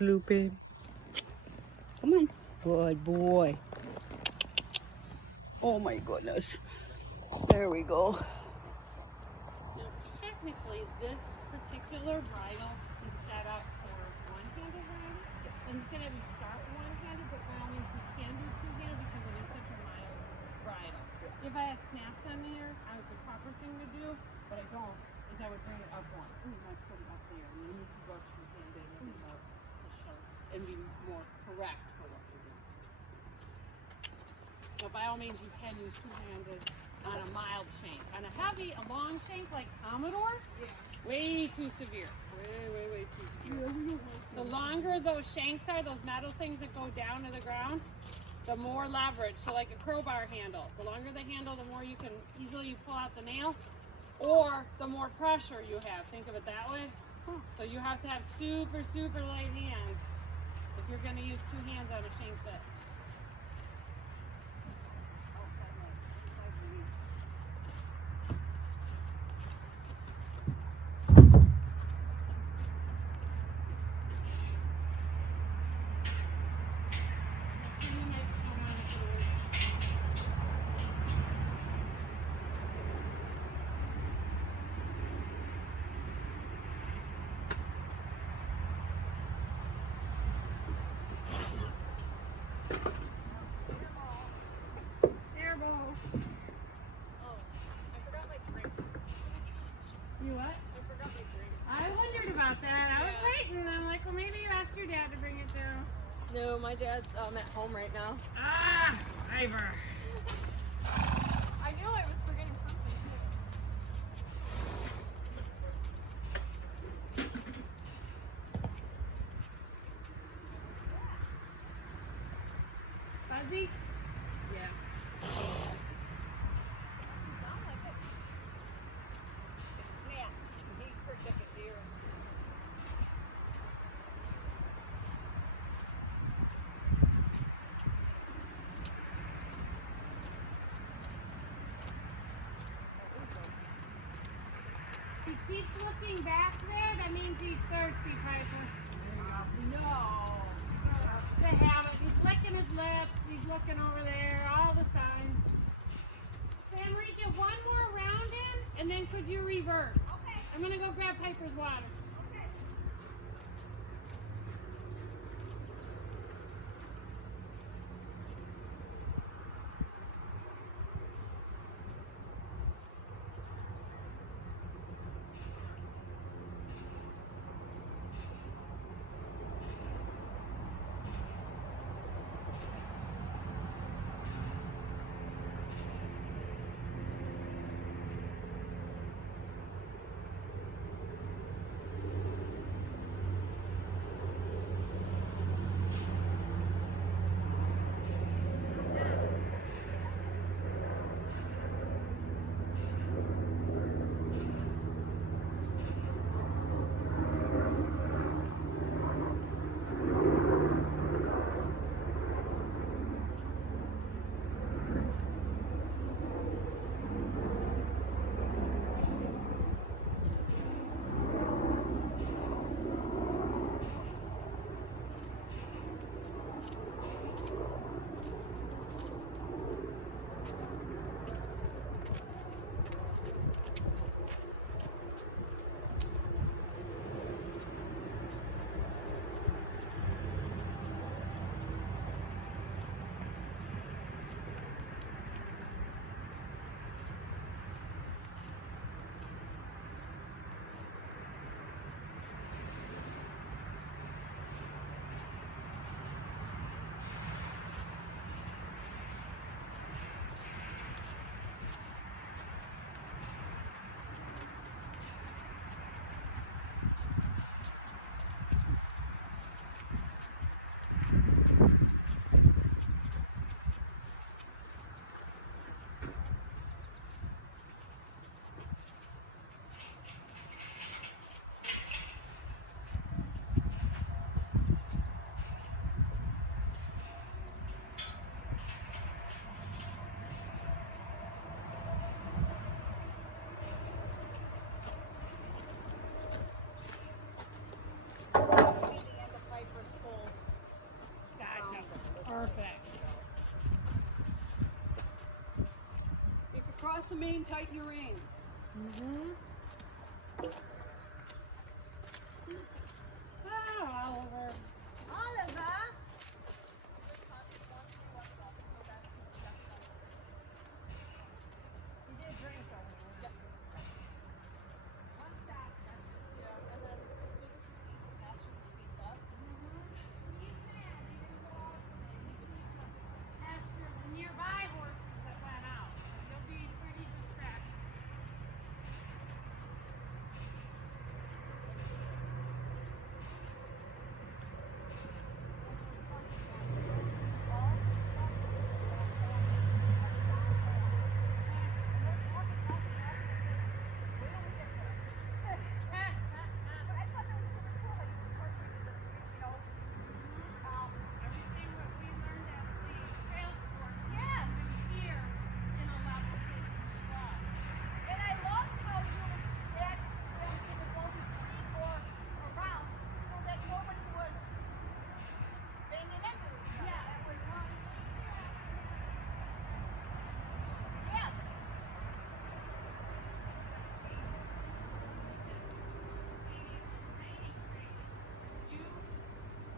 Loopy. Come on. Good boy. Oh my goodness. There we go. Now, technically, this particular bridle is set up for one-handed riding. I'm just going to have you start one-handed, but by all means, you can do two-handed because it is such a mild bridle. If I had snaps on there, the proper thing to do, but I don't, is I would bring it up one. Ooh, you might put it up there, and then you can go two-handed and be more sharp and be more correct for what you're doing. So by all means, you can use two-handed on a mild shank. On a heavy, a long shank like Commodore, way too severe. Way too severe. The longer those shanks are, those metal things that go down to the ground, the more leverage. So like a crowbar handle, the longer the handle, the more you can easily pull out the nail, or the more pressure you have. Think of it that way. So you have to have super, super light hands if you're going to use two hands on a shank bit. You what? I forgot my drink. I wondered about that. I was waiting. I'm like, well, maybe you asked your dad to bring it through. No, my dad's at home right now. Ah, Ivor. I knew I was forgetting something too. Fuzzy? Yeah. He keeps looking back there. That means he's thirsty, Piper. No. To have it. He's licking his lips. He's looking over there. All the signs. Family, get one more round in, and then could you reverse? Okay. I'm going to go grab Piper's water. Perfect. If you cross the main, tighten your rein. Ah, Oliver. Oliver. You did drink though. Yep. One stop. Yeah, and then as soon as he sees the pasture, he speeds up. He's mad. He didn't go out today. He was pasture the nearby horses that went out. So he'll be pretty distracted. Everything what we learned at the trail sports, Yes. here in a level system as well. And I loved how you had them in the go between or around so that nobody was banging into each other. Yeah. That was yes. You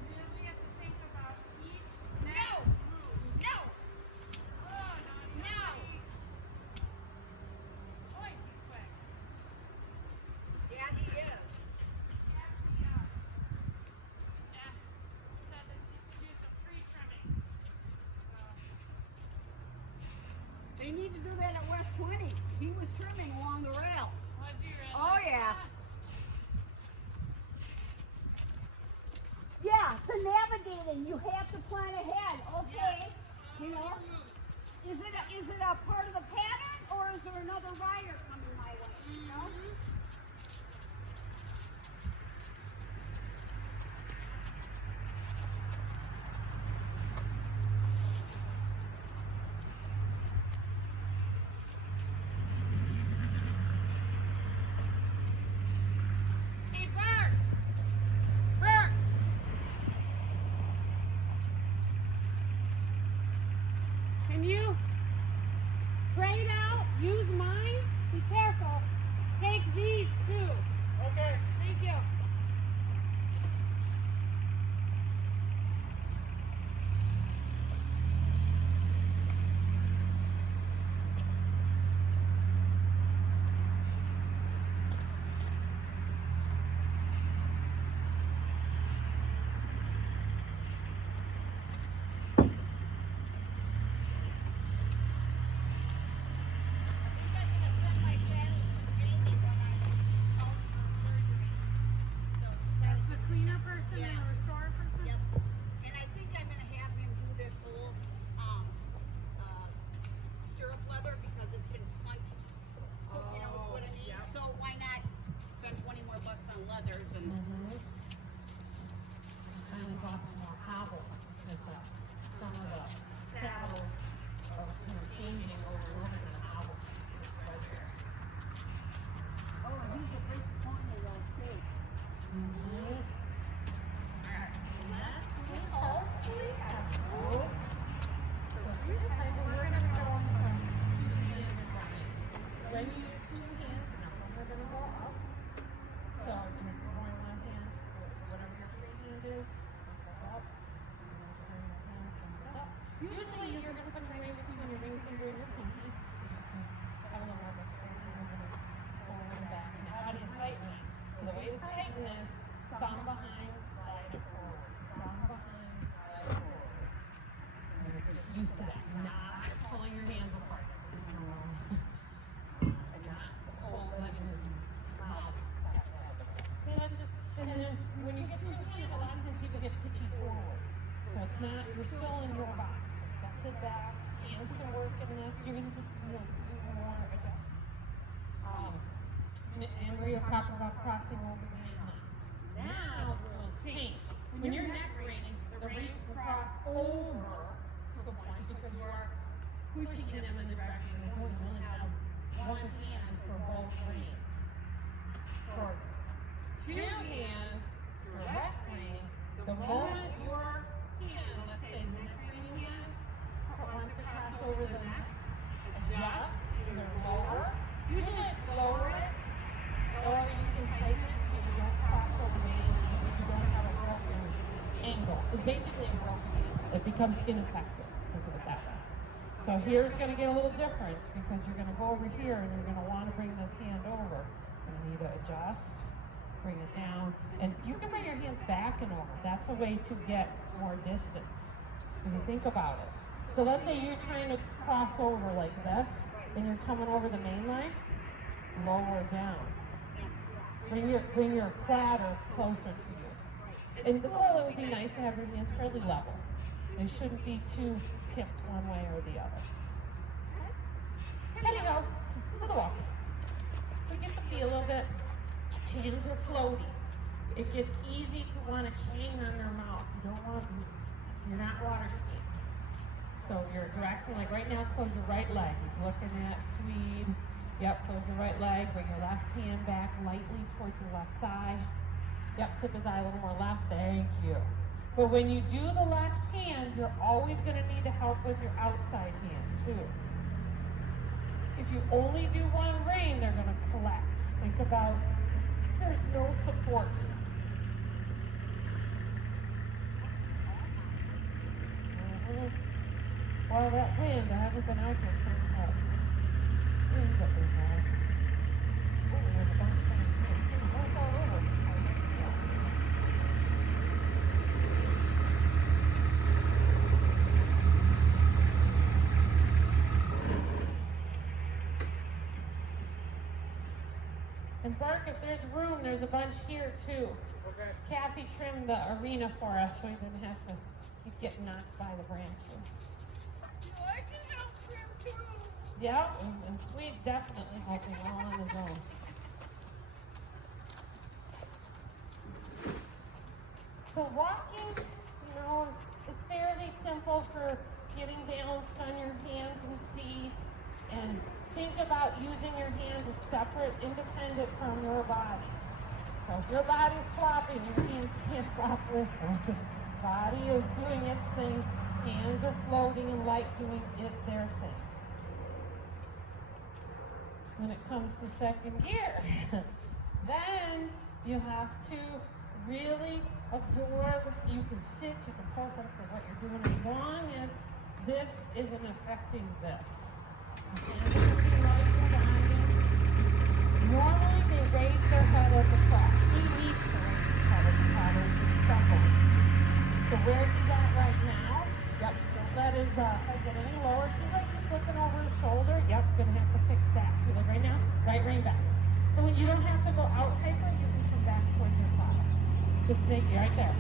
really have to think about each No. next move. No. Oh, no, No. Boy, he's quick. Yeah, he is. Actually, said that she could use some tree trimming. So, They need to do that at West 20. He was trimming along the rail. was he really? Oh, yeah. Yeah. Yeah, for navigating, you have to plan ahead. Okay, you know, is it a part of the pattern or is there another rider coming my way? You know? Hey, Bert! Bert! Can you trade out? Use mine? Be careful. Take these too. Okay. Thank you. I think I'm gonna send my saddles to Jamie when I'm out for surgery. The cleaner person Yeah. and the restorer person? Yep. And I think I'm gonna have him do this whole stirrup leather because it's been punched. You know what I mean? So why not spend 20 more bucks on leathers and Finally bought some more hobbles because some of the saddles are kind of changing over to the hobbles. Right there. Oh, he's a big point of those too. Alright, so last we hold together. So for your type, we're going to go into two-handed running. Then you use two hands, knuckles are going to go up. So you're going to point one hand, whatever your free hand is, it goes up. And then turn your hand and it up. Usually you're going to put your ring between your ring finger and your pinky. So you can have a little more dexterity. You're going to pull it back. Now how do you tighten it? So the way to tighten is thumb behind, slide it forward. Thumb behind, slide it forward. And you're get used to that. Not pulling your hands apart. And not letting his mouth. And that's just, and then when you get two-handed, a lot of times people get pitchy forward. So it's not, you're still in your box. So still sit back, hands can work in this. You're gonna just do more adjust. And Maria's talking about crossing over the line. Now the rules change. When you're neck reining, the rein will cross over to a point because you are pushing them in the direction of going. You only have one hand for both reins. For two-hand direct rein, the moment your hand, let's say the neck reining the neck, adjust, either lower, usually it's lower it, or you can tighten it so you don't cross over the ankle, so you don't have a broken ankle. It's basically a broken ankle. It becomes ineffective, think of it that way. So here's going to get a little different because you're going to go over here and you're going to want to bring this hand over. You need to adjust, bring it down, and you can bring your hands back and over. That's a way to get more distance. If you think about it. So let's say you're trying to cross over like this, and you're coming over the main line, lower down. Bring your platter closer to you. And the goal, it would be nice to have your hands fairly level. They shouldn't be too tipped one way or the other. There you go, to the wall. We get the feel of it. Hands are floaty. It gets easy to want to hang on their mouth. You're not water skiing. So you're directing, like right now, close your right leg. He's looking at Swede. Yep, close your right leg. Bring your left hand back lightly towards your left thigh. Yep, tip his eye a little more left. Thank you. But when you do the left hand, you're always going to need to help with your outside hand, too. If you only do one rein, they're going to collapse. Think about, there's no support. Well, that wind, I haven't been out there since that wind that we had. Oh, there's a bunch down here. It's all over. And Burke, if there's room, there's a bunch here too. Okay. Kathy trimmed the arena for us so we didn't have to keep getting knocked by the branches. I can help him too. Yeah, and Swede's definitely helping all on his own. So walking, is fairly simple for getting balanced on your hands and seat. And think about using your hands as separate, independent from your body. So if your body's flopping, your hands can't flop with them. Body is doing its thing. Hands are floating and light doing their thing. When it comes to second gear, then you have to really absorb. You can sit, you can pulse up to what you're doing as long as this isn't affecting this. Hands are going to be light and binding. Normally they raise their head at the top. He needs to raise his head at the top or he can stumble. So where he's at right now, yep, don't let his head get any lower. See, like he's looking over his shoulder. Yep, gonna have to fix that. See, like right now, right rein back. And when you don't have to go out hyper, you can come back towards your body. Just think, right there,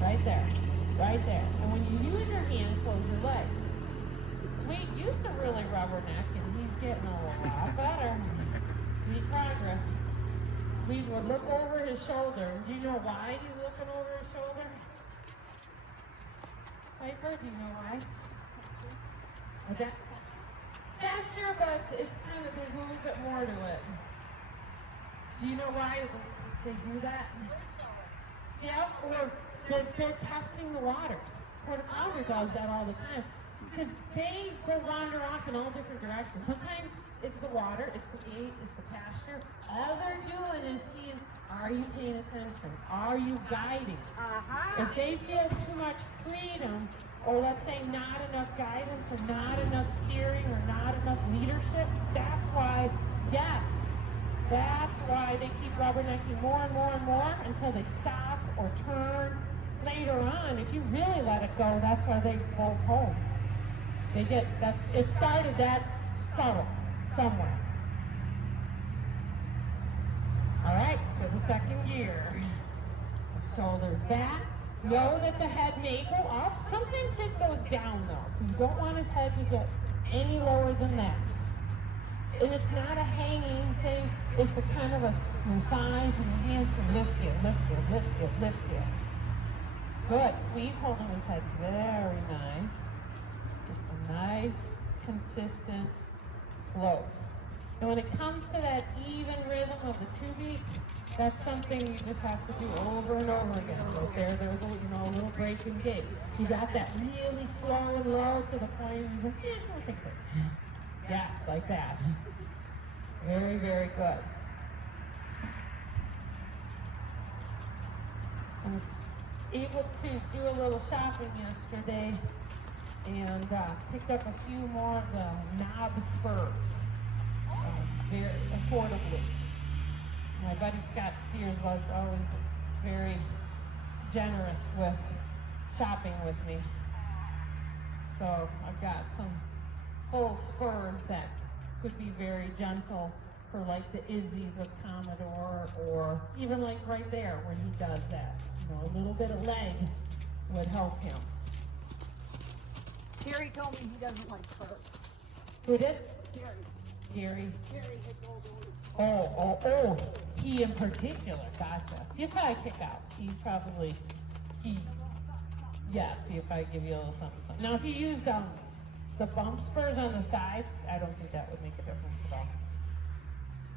right there, right there. And when you use your hand, close your leg. Swede used to really rubberneck, and he's getting a lot better. Sweet progress. Swede would look over his shoulder. Do you know why he's looking over his shoulder? Piper, do you know why? What's that? Faster, but it's kind of, there's a little bit more to it. Do you know why they do that? Yeah, or they're testing the waters. Porter Pounder does that all the time. Because they go wander off in all different directions. Sometimes it's the water, it's the gate, it's the pasture. All they're doing is seeing, are you paying attention? Are you guiding? If they feel too much freedom, or let's say not enough guidance, or not enough steering, or not enough leadership, that's why, yes, that's why they keep rubbernecking more and more and more until they stop or turn. Later on, if you really let it go, that's why they bolt home. It started that subtle, somewhere. All right, so the second gear. Shoulders back. Know that the head may go up. Sometimes his goes down though, so you don't want his head to get any lower than that. And it's not a hanging thing, it's a kind of your thighs and your hands can lift you, lift you, lift you, lift you. Good, Swede's holding his head very nice. Just a nice, consistent float. And when it comes to that even rhythm of the 2 beats, that's something you just have to do over and over again. Right there's a little break in gait. You got that really slow and low to the point where you're like, I'll take that. Yes, like that. Very, very good. I was able to do a little shopping yesterday and picked up a few more of the knob spurs, very affordably. My buddy Scott Steers is always very generous with shopping with me. So I've got some full spurs that could be very gentle for like the Izzy's with Commodore, or even like right there when he does that. You know, a little bit of leg would help him. Gary told me he doesn't like spurs. Who did? Gary. Gary. Gary hits older ones. Oh, he in particular, gotcha. He'll probably kick out. Yes, he'll probably give you a little something. Now if you used the bump spurs on the side, I don't think that would make a difference at all.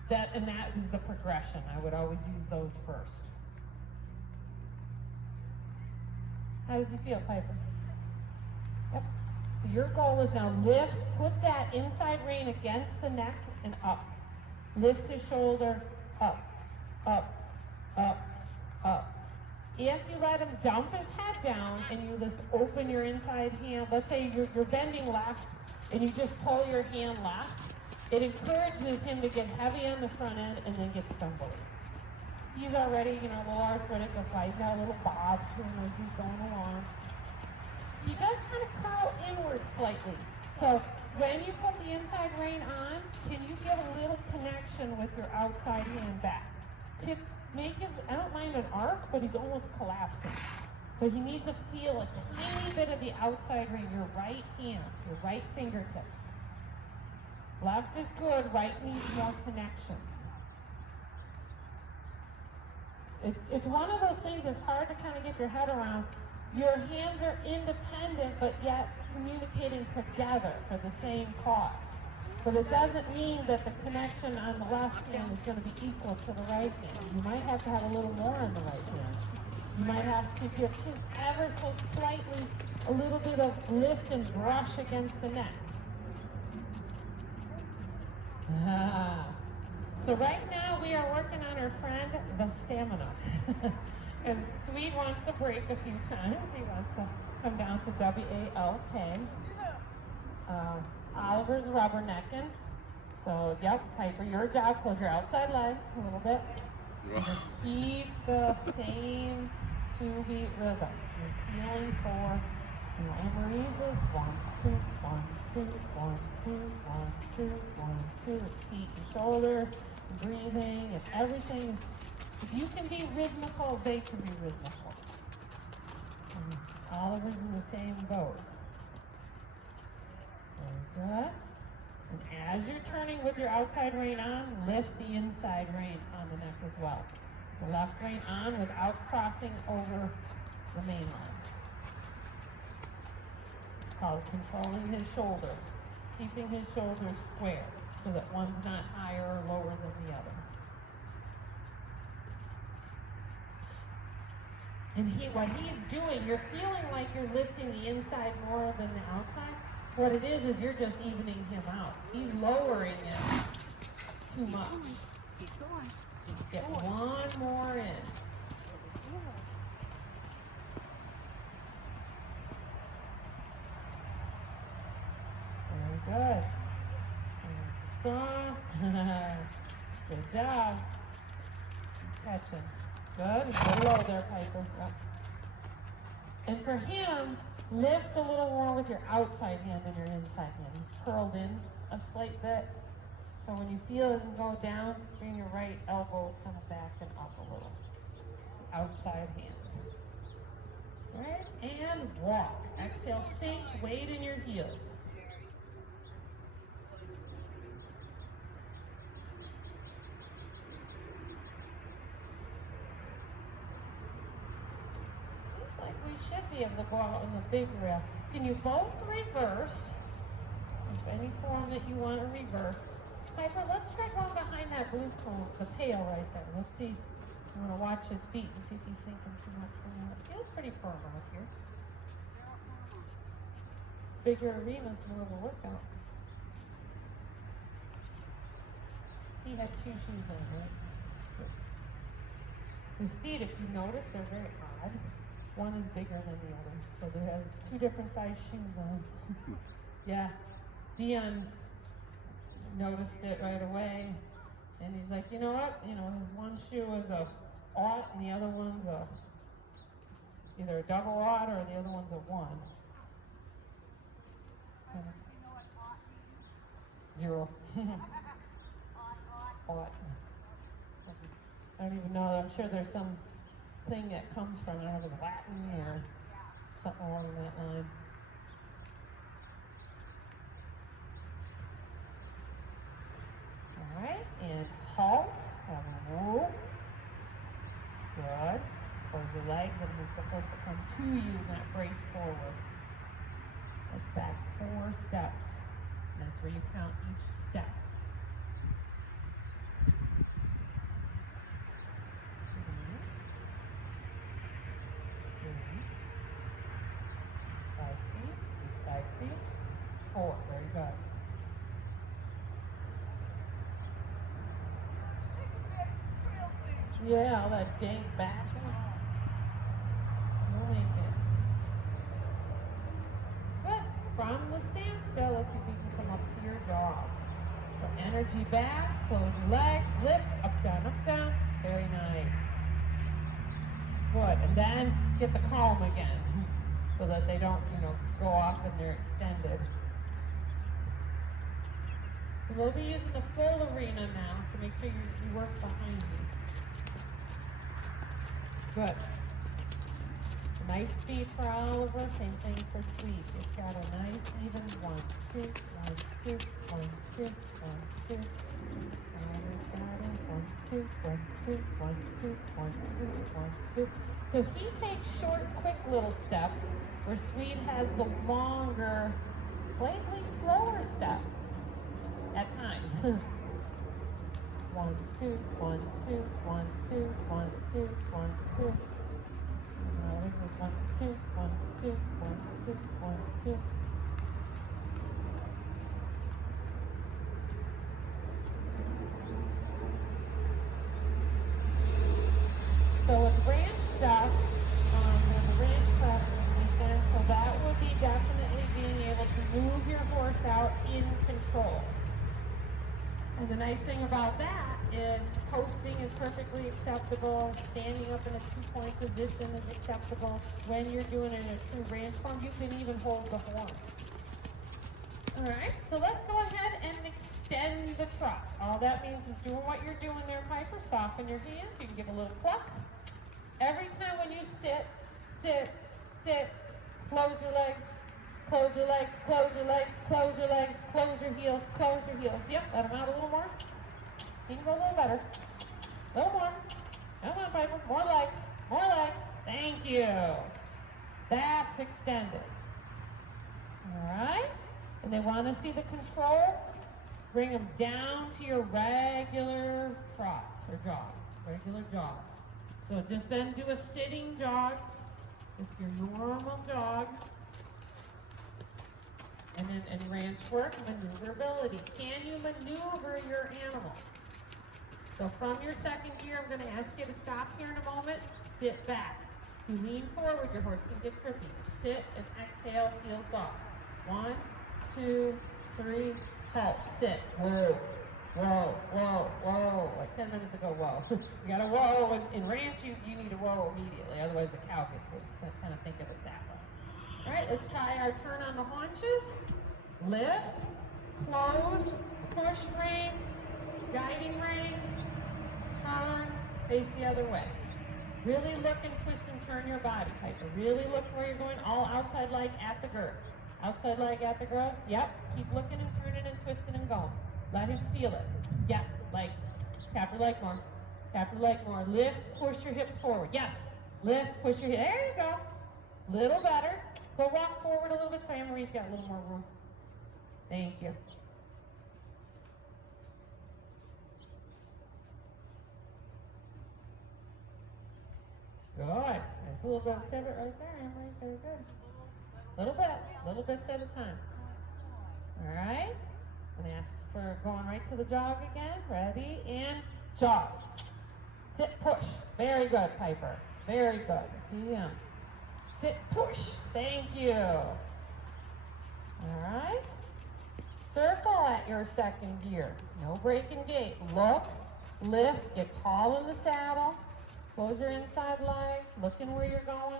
That is the progression. I would always use those first. How does he feel, Piper? Yep. So your goal is now lift, put that inside rein against the neck and up. Lift his shoulder, up, up, up, up. If you let him dump his head down and you just open your inside hand, let's say you're bending left and you just pull your hand left, it encourages him to get heavy on the front end and then get stumbling. He's already, a little arthritic, that's why he's got a little bob to him as he's going along. He does kind of curl inward slightly. So when you put the inside rein on, can you get a little connection with your outside hand back? I don't mind an arc, but he's almost collapsing. So he needs to feel a tiny bit of the outside rein, your right hand, your right fingertips. Left is good, right needs more connection. It's one of those things that's hard to kind of get your head around. Your hands are independent, but yet communicating together for the same cause. But it doesn't mean that the connection on the left hand is going to be equal to the right hand. You might have to have a little more on the right hand. You might have to give just ever so slightly a little bit of lift and brush against the neck. So right now we are working on our friend, the stamina. Because Swede wants to break a few times. He wants to come down to W-A-L-K. Oliver's rubbernecking. So, yep, Piper, your job, close your outside leg a little bit. Just keep the same 2-beat rhythm. You're feeling for, Emery's is 1, 2, 1, 2, 1, 2, 1, 2, 1, 2. It's feet and shoulders, breathing, if you can be rhythmical, they can be rhythmical. And Oliver's in the same boat. Very good. And as you're turning with your outside rein on, lift the inside rein on the neck as well. The left rein on without crossing over the main line. It's called controlling his shoulders, keeping his shoulders square so that one's not higher or lower than the other. And what he's doing, you're feeling like you're lifting the inside more than the outside. What it is you're just evening him out. He's lowering it too much. Keep going. Let's get one more in. Very good. Soft. Good job. Catching. Good. Go low there, Piper. Yep. And for him, lift a little more with your outside hand than your inside hand. He's curled in a slight bit. So when you feel him go down, bring your right elbow kind of back and up a little. Outside hand. Right? And walk. Exhale, sink, weight in your heels. Should be able to go out in the big riff. Can you both reverse? Any form that you want to reverse. Piper, let's try going behind that blue cone, the pail right there. Let's see. I'm going to watch his feet and see if he's sinking too much from that. It feels pretty firm out here. Bigger arena's more of a workout. He had 2 shoes on, right? His feet, if you notice, they're very odd. One is bigger than the other, so there has 2 different size shoes on. Yeah, Dion noticed it right away, and he's like, you know what? You know, his one shoe is a aught, and the other one's a either a double aught or the other one's a 1. You know what ought means? 0. Ought. Aught. I don't even know. I'm sure there's some thing that comes from, I don't know if it's Latin or something along that line. All right, and halt. Move. Good. Close your legs, and we're supposed to come to you, not brace forward. That's back 4 steps. And that's where you count each step. Side seat. 4. Very good. Yeah, all that dank back. You'll make it. Good. From the standstill, let's see if you can come up to your jog. So energy back, close your legs, lift, up, down, very nice. Good, and then get the calm again, so that they don't, go off and they're extended. So we'll be using the full arena now, so make sure you work behind me. Good. Nice speed for Oliver, same thing for Swede. It's got a nice even 1, 2, 1, 2, 1, 2, 1, 2. Oliver's got it. 1, 2, 1, 2, 1, 2, 1, 2, 1, 2. So he takes short, quick little steps, where Swede has the longer, slightly slower steps at times. 1, 2, 1, 2, 1, 2, 1, 2, 1, 2. Now this is 1, 2, 1, 2, 1, 2, 1, 2. So with ranch stuff, there's a ranch class this weekend, so that would be definitely being able to move your horse out in control. And the nice thing about that is posting is perfectly acceptable, standing up in a 2-point position is acceptable. When you're doing it in a true ranch form, you can even hold the horn. All right, so let's go ahead and extend the trot. All that means is doing what you're doing there, Piper. Soften your hands. You can give a little cluck. Every time when you sit, close your legs, close your legs, close your legs, close your legs, close your heels, close your heels. Yep, let them out a little more. You can go a little better. A little more. Come on, Piper. More legs. More legs. Thank you. That's extended. All right. And they want to see the control. Bring them down to your regular trot or jog. Regular jog. So just then do a sitting jog. Just your normal jog. And then in ranch work, maneuverability. Can you maneuver your animal? So from your second gear, I'm going to ask you to stop here in a moment. Sit back. You lean forward, your horse can get trippy. Sit and exhale, heels off. 1, 2, 3, halt. Sit. Whoa. Whoa, whoa, whoa. Like 10 minutes ago, whoa. You got a whoa. In ranch, you need a whoa immediately. Otherwise, the cow gets loose. So kind of think of it that way. All right, let's try our turn on the haunches. Lift, close, push rein, guiding rein, turn, face the other way. Really look and twist and turn your body, Piper. Really look where you're going. All outside leg at the girth. Outside leg at the girth. Yep. Keep looking and turning and twisting and going. Let him feel it. Yes. Leg. Tap your leg more. Tap your leg more. Lift. Push your hips forward. Yes. Lift. Push your hips. There you go. Little better. Go walk forward a little bit so Anne-Marie's got a little more room. Thank you. Good. There's a little bit of pivot right there, Emily. Very good. Little bits at a time. All right. And ask for going right to the jog again. Ready, and jog. Sit, push. Very good, Piper. Very good. See him. Sit, push. Thank you. All right. Circle at your second gear. No breaking gait. Look, lift, get tall in the saddle. Close your inside leg. Looking where you're going.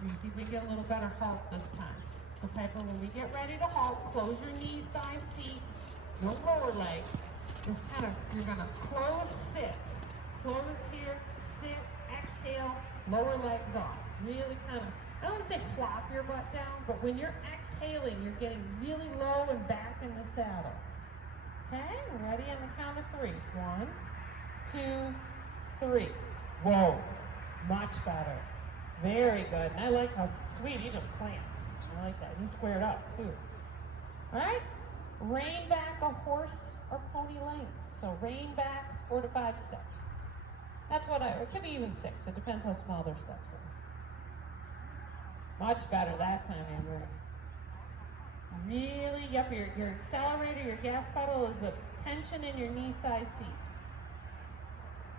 And see if we can get a little better halt this time. So Piper, when we get ready to halt, close your knees, thighs, seat. No lower leg. Just kind of, you're going to close, sit. Close here, sit, exhale, lower legs off. Really kind of, I don't want to say flop your butt down, but when you're exhaling, you're getting really low and back in the saddle. Okay, ready on the count of 3. 1, 2, 3. Whoa, much better. Very good. And I like how Swede, he just plants. I like that. He squared up too. All right, rein back a horse or pony length. So rein back 4 to 5 steps. That's what it could be even 6. It depends how small their steps are. Much better that time, Amber. Really, yep, your accelerator, your gas pedal is the tension in your knees, thighs, seat.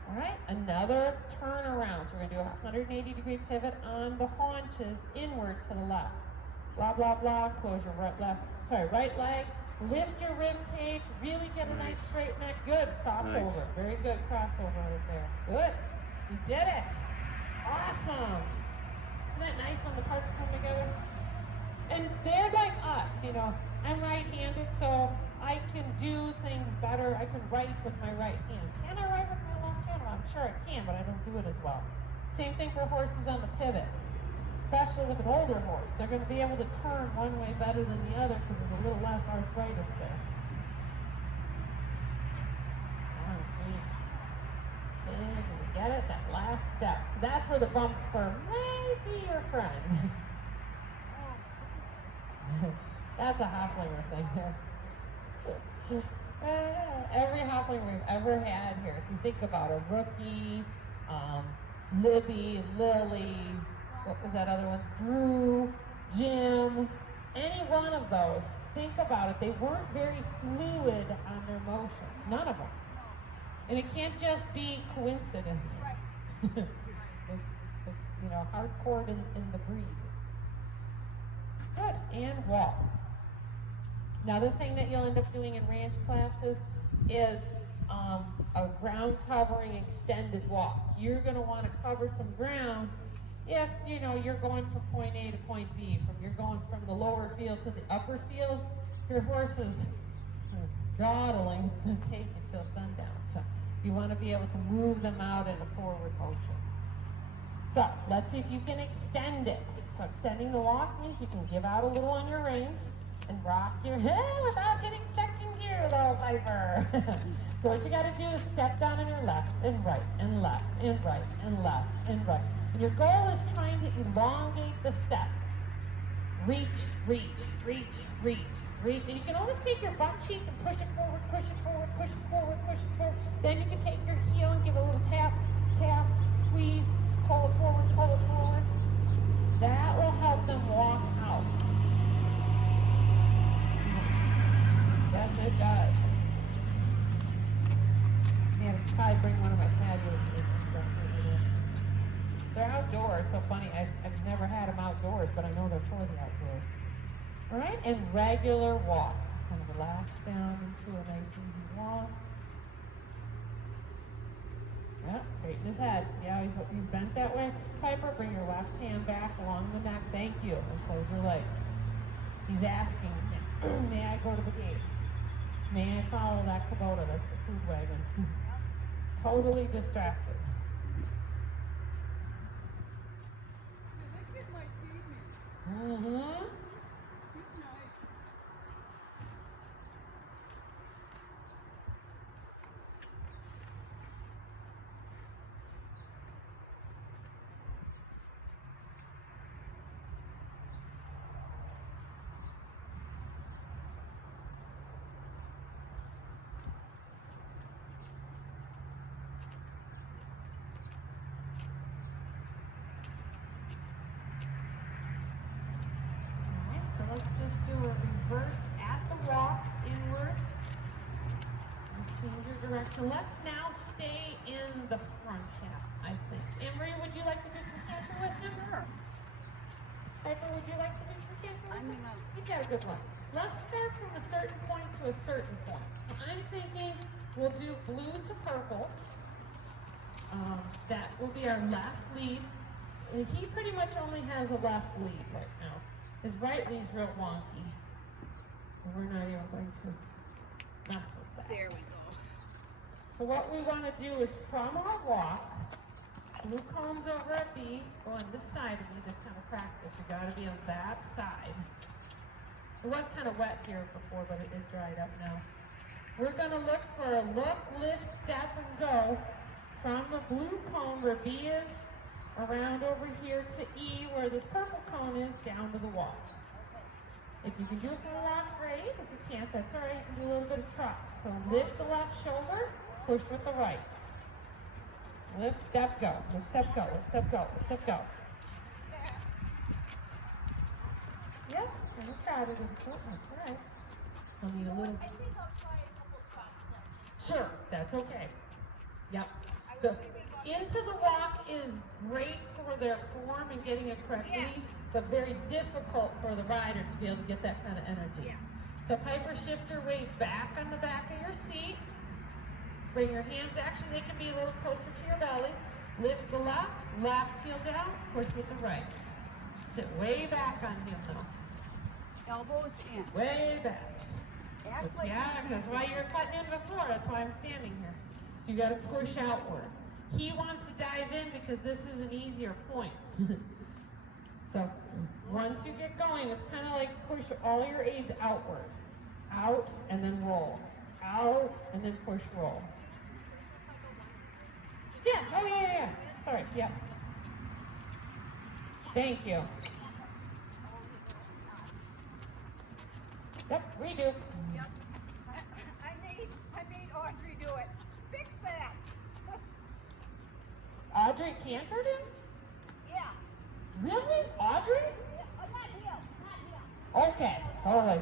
All right, another turn around. So we're gonna do a 180-degree pivot on the haunches, inward to the left. Blah, blah, blah, close your right leg. Lift your rib cage, really get a nice straight neck. Good, crossover. Nice. Very good crossover right there. Good, you did it. Awesome. Isn't that nice when the parts come together? And they're like us, you know. I'm right-handed, so I can do things better. I can write with my right hand. Can I write with my left hand? Well, I'm sure I can, but I don't do it as well. Same thing for horses on the pivot. Especially with an older horse. They're going to be able to turn one way better than the other because there's a little less arthritis there. Oh, sweet. Good, and we get it, that last step. So that's where the bump spur may be your friend. That's a Hofflinger thing there. Every Hofflinger we've ever had here, if you think about a Rookie, Libby, Lily, what was that other one? Drew, Jim, any one of those, think about it. They weren't very fluid on their motions. None of them. And it can't just be coincidence. it's, you know, hardcore in the breed. Good, and walk. Another thing that you'll end up doing in ranch classes is a ground covering extended walk. You're going to want to cover some ground if, you know, you're going from point A to point B, you're going from the lower field to the upper field. Your horse is dawdling. It's going to take you till sundown. So you want to be able to move them out in a forward motion. So let's see if you can extend it. So extending the walk means you can give out a little on your reins and rock your head without hitting second gear, though, Piper. So what you got to do is step down on your left and right and left and right and left and right. And your goal is trying to elongate the steps. Reach, reach, reach, reach, reach. And you can always take your butt cheek and push it forward, push it forward, push it forward, push it forward. Then you can take your heel and give a little tap, tap, squeeze, pull it forward, pull it forward. That will help them walk out. Yes, it does. Yeah, I'll probably bring one of my patios and stuff over there. They're outdoors, so funny. I've never had them outdoors, but I know they're for the outdoors. All right, and regular walk. Just kind of relax down into a nice easy walk. Yeah, straighten his head. See how he's bent that way? Piper, bring your left hand back along the neck. Thank you. And close your legs. He's asking, may I go to the gate? May I follow that Kubota? That's the food wagon. Totally distracted. That kid might feed me. Mm-hmm. He's nice. reverse at the walk, inward. Just change your direction. Let's now stay in the front half, I think. Emery, would you like to do some canter with him? Sure. Piper, would you like to do some canter with I'm him? gonna. He's got a good one. Let's start from a certain point to a certain point. So I'm thinking we'll do blue to purple. That will be our left lead. And he pretty much only has a left lead right now. His right lead's real wonky. So we're not even going to mess with that. There we go. So what we want to do is from our walk, blue cones over at B, go on this side of me, just kind of practice. You got to be on that side. It was kind of wet here before, but it dried up now. We're going to look for a look, lift, step, and go from the blue cone where B is around over here to E where this purple cone is down to the wall. If you can do it from the left, great. If you can't, that's all right. You can do a little bit of trot. So lift the left shoulder, push with the right. Lift, step, go. Lift, step, go. Lift, step, go. Lift, step, go. Yep, and we tried it. That's all right. I'll need a little. I think I'll try a couple trots next. Sure, that's okay. Yep. I was The thinking about into the walk is great for their form and getting it correctly, Yes. but very difficult for the rider to be able to get that kind of energy. Yes. So Piper, shift your weight back on the back of your seat. Bring your hands, actually they can be a little closer to your belly. Lift the left, left heel down, push with the right. Sit way back on him though. Elbows in. Way back. Act like Yeah, that's why you were cutting in before. That's why I'm standing here. So you got to push outward. He wants to dive in because this is an easier point. So once you get going, it's kind of like push all your aids outward. Out and then roll. Out and then push roll. Yeah, oh yeah. Sorry, yeah. Thank you. Yep, redo. Yep. I made Audrey do it. Fix that. Audrey cantered him? Yeah. Really? Audrey? Oh, not him. Not him. Okay. Oh, like,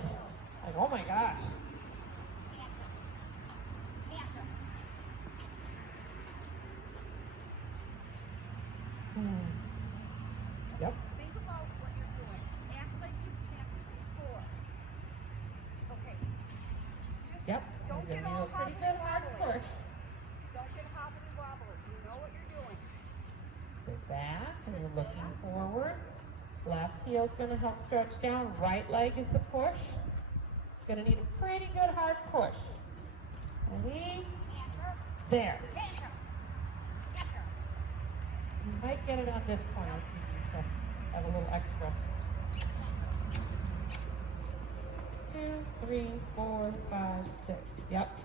oh my gosh. Yep. Think about what you're doing. Act like you've camped before. Okay. Just Yep. don't He's get gonna all need a pretty hobbly good hard wobbly. push. Don't get hobbly wobbly. You know what you're doing. Sit back and you're looking forward. Left heel's gonna help stretch down. Right leg is the push. Gonna need a pretty good hard push. Ready? There. You might get it on this point if you need to have a little extra. 2, 3, 4, 5, 6. Yep.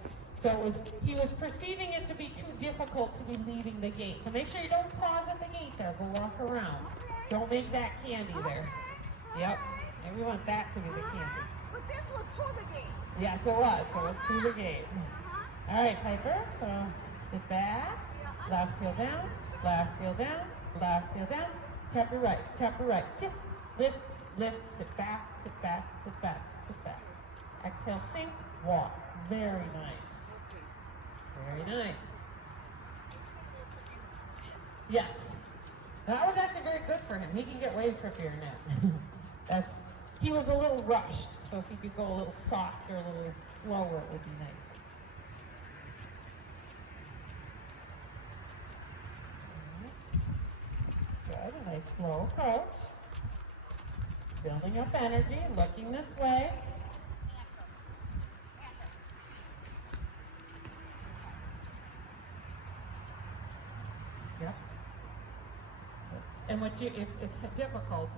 So he was perceiving it to be too difficult to be leaving the gate. So make sure you don't pause at the gate there. Go walk around. Don't make that candy there. Yep. And we want that to be the candy. But this was to the gate. Yes, it was. So let's see the gate. All right, Piper. So sit back. Left heel down. Left heel down. Left heel down. Tap your right. Tap your right. Kiss. Lift. Lift. Sit back. Sit back. Sit back. Sit back. Exhale. Sink. Walk. Very nice. Very nice. Yes. That was actually very good for him. He can get way trippier now. He was a little rushed, so if he could go a little softer, a little slower, it would be nice. Good, a nice slow approach. Building up energy, looking this way. Yep. And if it's difficult,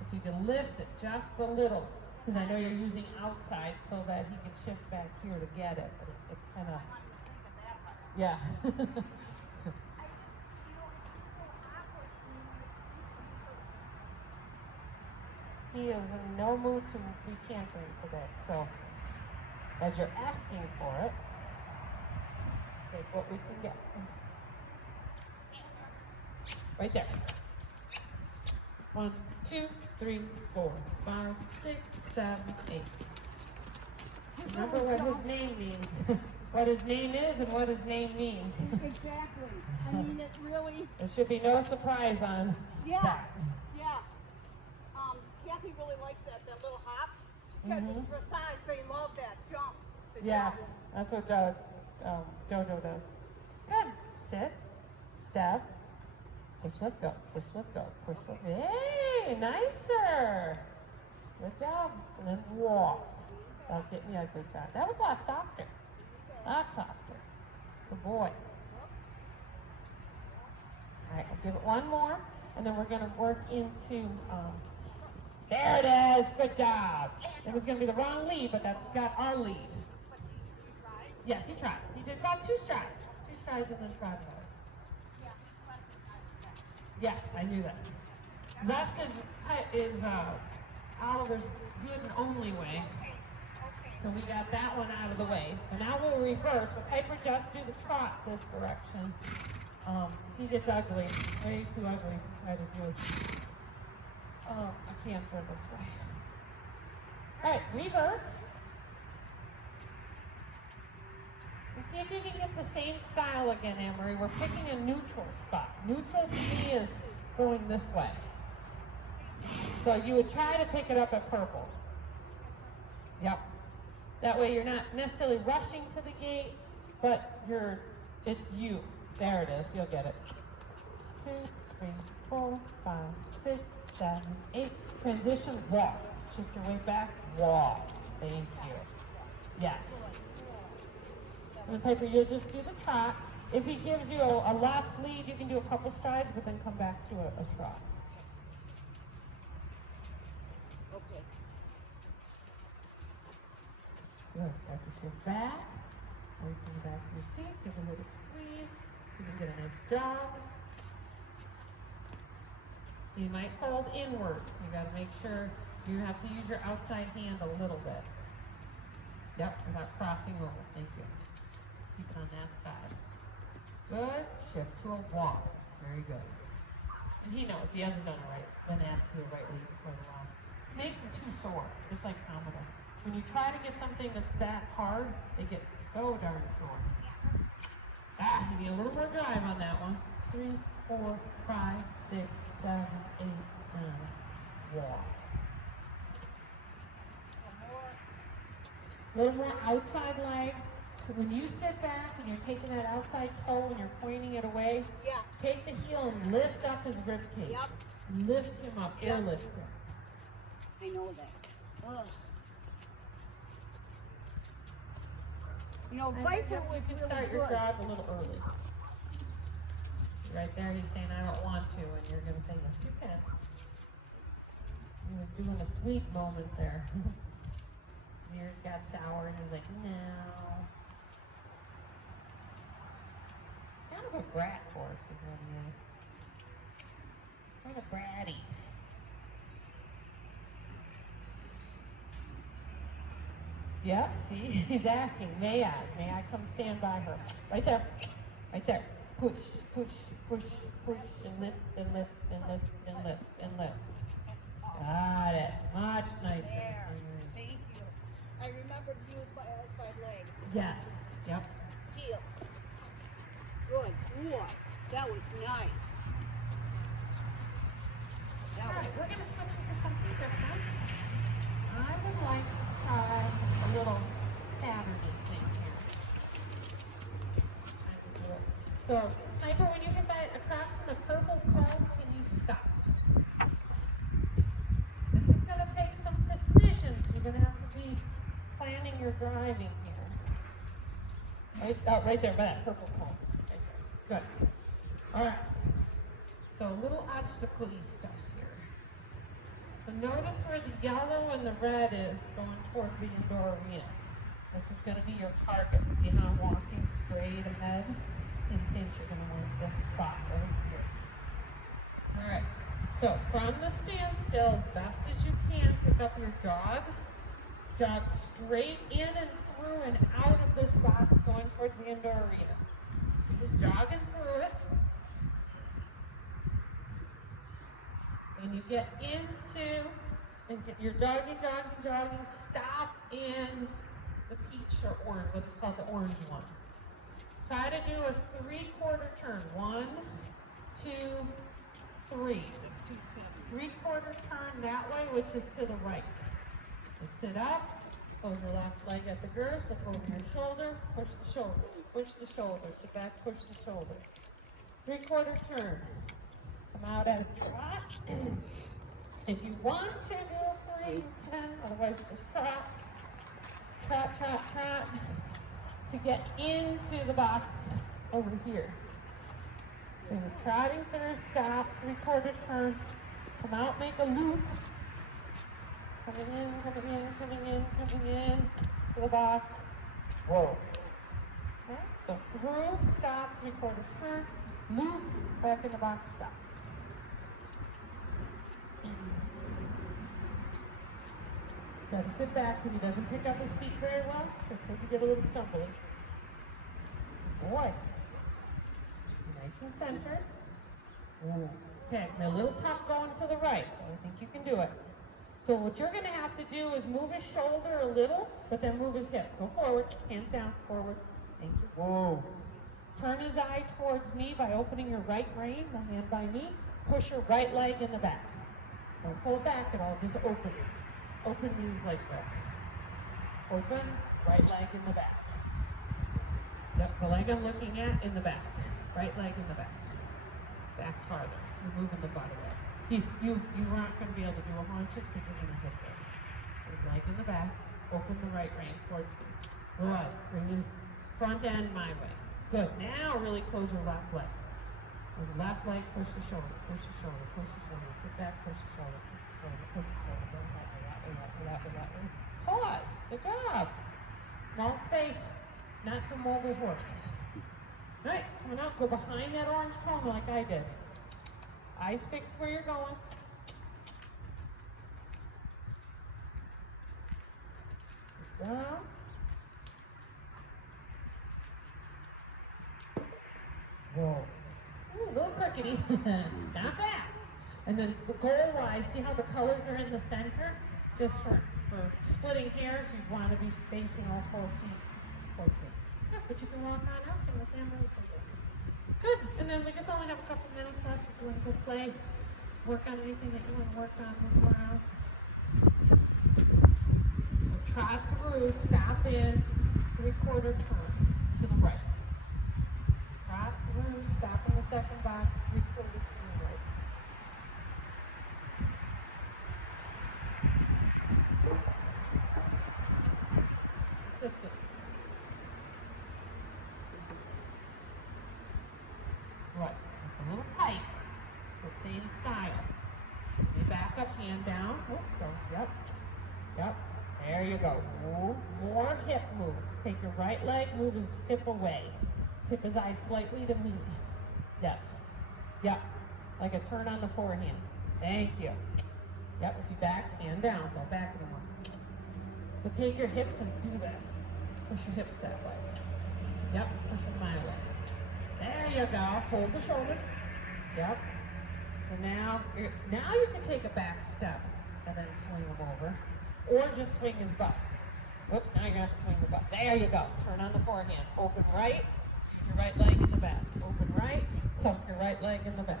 if you can lift it just a little, because I know you're using outside so that he can shift back here to get it, but it's kind of, yeah. I just, it's so awkward for me when He is in no mood to be cantering today, so as you're asking for it, take what we can get. Right there. 1, 2, 3, 4, 5, 6, 7, 8. Remember what his name means. What his name is and what his name means. Exactly. I mean, it really. There should be no surprise on Yeah, that. yeah. Kathy really likes that little hop. Because in dressage, they love that jump. the Yes, jump. that's what Jojo does. Good. Sit, step, push, let go, push, let go, push, let go. Hey, nicer. Good job. And then walk. That'll get me a good job. That was a lot softer. A lot softer. Good boy. All right, I'll give it one more, and then we're going to work into, there it is, good job. It was going to be the wrong lead, but that's got our lead. Yes, he tried. He did about 2 strides. 2 strides and then tried more. Yes, I knew that. That's because Oliver's good and only way. So we got that one out of the way. So now we'll reverse, but Piper just do the trot this direction. He gets ugly, way too ugly to try to do. I can't turn this way. All right, reverse. And see if you can get the same style again, Anne-Marie. We're picking a neutral spot. Neutral to me is going this way. So you would try to pick it up at purple. Yep. That way you're not necessarily rushing to the gate, but it's you. There it is. You'll get it. 2, 3, 4, 5, 6, 7, 8. Transition, walk. Shift your way back, walk. Thank you. Yes. And then Piper, you'll just do the trot. If he gives you a left lead, you can do a couple strides, but then come back to a trot. Okay. Good. Start to shift back. Away from the back of your seat. Give a little squeeze. You can get a nice jog. You might fold inwards. You got to make sure you have to use your outside hand a little bit. Yep, without crossing over. Thank you. Keep it on that side. Good. Shift to a walk. Very good. And he knows he hasn't done it right. Been asked to do it right lead before the walk. It makes him too sore, just like Commodore. When you try to get something that's that hard, they get so darn sore. You need a little more drive on that one. 3, 4, 5, 6, 7, 8, 9. Walk. A little more outside leg. So when you sit back and you're taking that outside toe and you're pointing it away, Yeah. take the heel and lift up his rib cage. Yep. Lift him up, airlift him. I know that. Ugh. You know, Viper was You can really start your good. jog a little early. Right there, he's saying, I don't want to, and you're going to say, yes, you can. He was doing a sweet moment there. His ears got sour, and he's like, no. Kind of a brat for us, is what he is. Kind of bratty. Yeah, see, he's asking, may I come stand by her? Right there, right there. Push, push, push, push, and lift, and lift, and lift, and lift, and lift. Got it. Much nicer. There. Thank you. I remember to use my outside leg. Yes, yep. Heel. Good. Boy, that was nice. All right, we're going to switch into something different. I would like to try a little patterning thing here. So, Piper, when you get back across from the purple cone, can you stop? This is going to take some precision, so you're going to have to be planning your driving here. Right there, by that purple cone. Right there. Good. All right. So a little obstacle-y stuff here. So notice where the yellow and the red is going towards the indoor arena. This is going to be your target. See how I'm walking straight ahead? Intent, you're going to want this spot right here. All right. So from the standstill, as best as you can, pick up your jog. Jog straight in and through and out of this box going towards the indoor arena. You're just jogging through it. When you get into, and you're jogging, jogging, jogging, stop and the peach or orange, what's called the orange one. Try to do a 3/4 turn. 1, 2, 3. That's 270. 3/4 turn that way, which is to the right. Just sit up, hold your left leg at the girth, look over your shoulder, push the shoulders, push the shoulders, sit back, push the shoulders. 3/4 turn. Come out at a trot. If you want to do a 3, you can, otherwise just trot. Trot, trot, trot to get into the box over here. So you're trotting through, stop, 3/4 turn, come out, make a loop. Coming in, coming in, coming in, coming in to the box. Whoa. Okay, so through, stop, 3/4 turn, loop, back in the box, stop. Try to sit back because he doesn't pick up his feet very well, so he could get a little stumbly. Boy. Nice and centered. Ooh. Okay, a little tough going to the right, but I think you can do it. So what you're going to have to do is move his shoulder a little, but then move his hip. Go forward, hands down, forward. Thank you. Whoa. Turn his eye towards me by opening your right rein, the hand by me. Push your right leg in the back. Don't pull back at all, just open it. Open knees like this. Open, right leg in the back. Yep, the leg I'm looking at in the back. Right leg in the back. Back farther. You're moving the butt away. You're not going to be able to do a haunches because you're going to hit this. So leg in the back. Open the right rein towards me. Good. Bring his front end my way. Good. Now really close your left leg. His left leg, push the shoulder, push the shoulder, push the shoulder. Sit back, push the shoulder, push the shoulder, push the shoulder. Go that way. Pause. Good job. Small space. Not so mobile horse. All right, coming out. Go behind that orange cone like I did. Eyes fixed where you're going. Good job. Whoa. Ooh, a little crookedy. Not bad. And then the goal-wise, see how the colors are in the center? Just for splitting hairs, you'd want to be facing all 4 feet towards me. Yeah, but you can walk on out, so the sand really good. And then we just only have a couple minutes left. If you want to go play, work on anything that you want to work on, move around. So trot through, stop in, 3/4 turn to the right. Trot through, stop in the second box, 3/4 to the right. Sit good. Right, it's a little tight, so same style. You back up, hand down. Oh, go. Yep. There you go. Move, more hip move. Take your right leg, move his hip away. Tip his eye slightly to me. Yes. Yep. Like a turn on the forehand. Thank you. Yep, if he backs, hand down. Go back to the one. So take your hips and do this. Push your hips that way. Yep, push them my way. There you go. Hold the shoulder. Yep. So now you can take a back step and then swing him over. Or just swing his butt. Whoop, now you're going to have to swing the butt. There you go. Turn on the forehand. Open right. Use your right leg in the back. Open right. Thump your right leg in the back.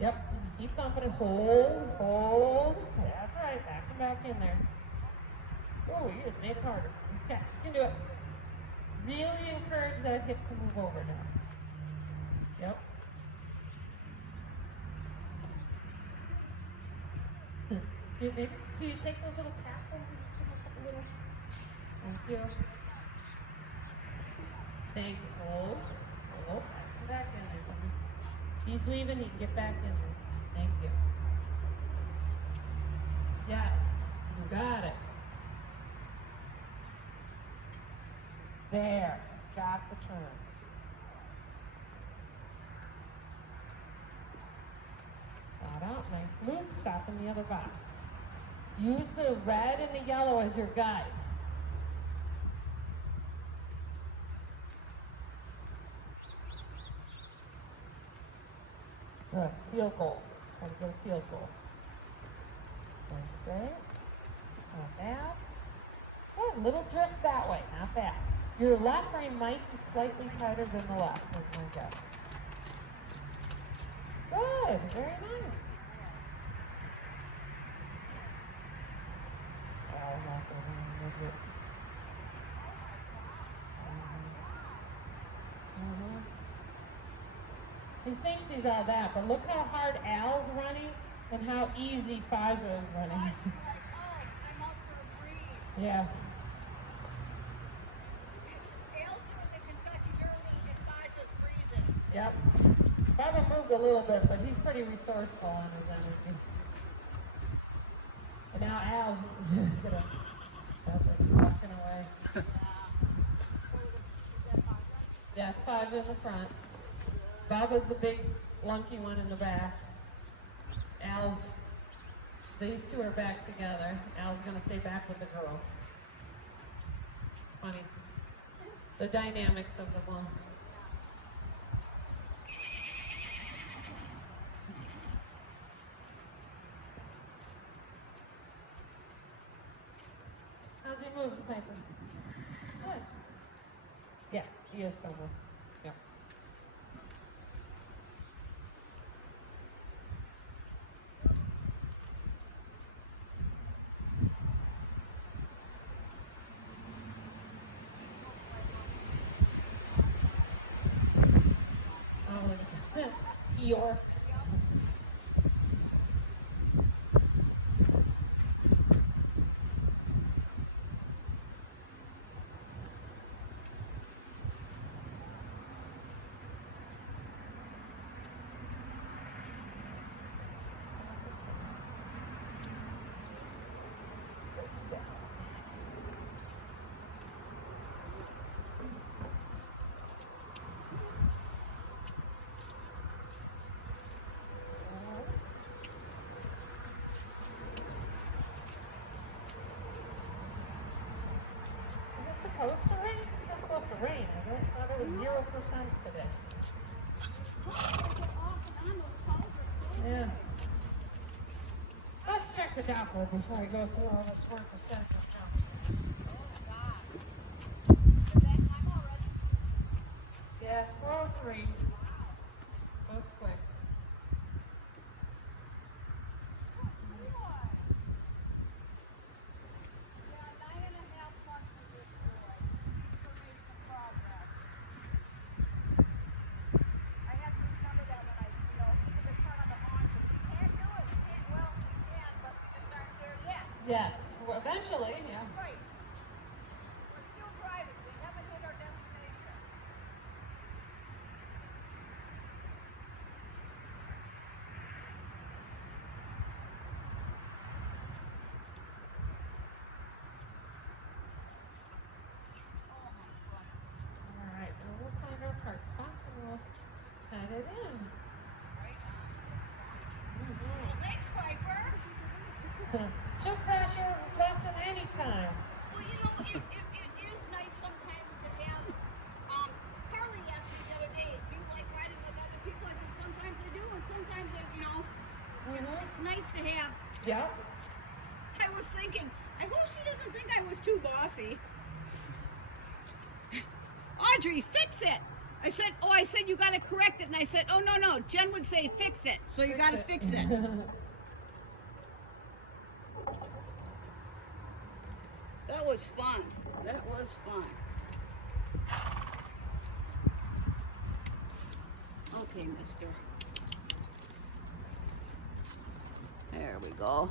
Yep. Keep thumping it. Hold. That's right. Back and back in there. Oh, you just made it harder. Okay, you can do it. Really encourage that hip to move over now. Yep. Do you take those little castles and just give them a couple little? Thank you. Thank you. Hold. Back in there. He's leaving, he can get back in there. Thank you. Yes, you got it. There, got the turn. Got out, nice move, stop in the other box. Use the red and the yellow as your guide. Good, field goal. Try to get a field goal. Go straight, not bad. Good, little drift that way, not that. Your left rein might be slightly tighter than the left, is my guess. Good, very nice. Al's not the midget. He thinks he's all that, but look how hard Al's running and how easy Faja is running. Like, oh, I'm out for a breeze. Yes. Ale's doing the Kentucky Derby and Faja's breezing. Yep. Bubba moved a little bit, but he's pretty resourceful on his energy. And now Al's walking away. Yeah, it's Faja in the front. Bubba's the big, lunky one in the back. These two are back together. Al's gonna stay back with the girls. It's funny. The dynamics of the one. How's he move, Piper? Good. Yeah, he is stubborn. Yeah. Eeyore. Supposed to rain? It's not supposed to rain, is it? I thought it was 0% today. Yeah. Let's check the Doppler before I go through all this work of setting up jumps. Yeah, it's 4:03. Goes quick. Yes, well, eventually, yeah. Right. We're still driving. We haven't hit our destination. All right, well, we'll find our park spots and we'll head it in. Right on. Thanks, Piper. She'll crash your lesson anytime. Well, you know, it is nice sometimes to have, Carly asked me the other day, do you like riding with other people? I said, sometimes I do, and sometimes I, it's nice to have. Yep. I was thinking, I hope she doesn't think I was too bossy. Audrey, fix it. I said, you gotta correct it. And I said, oh, no, Jen would say fix it. So you gotta fix it. That was fun. That was fun. Okay, mister. There we go.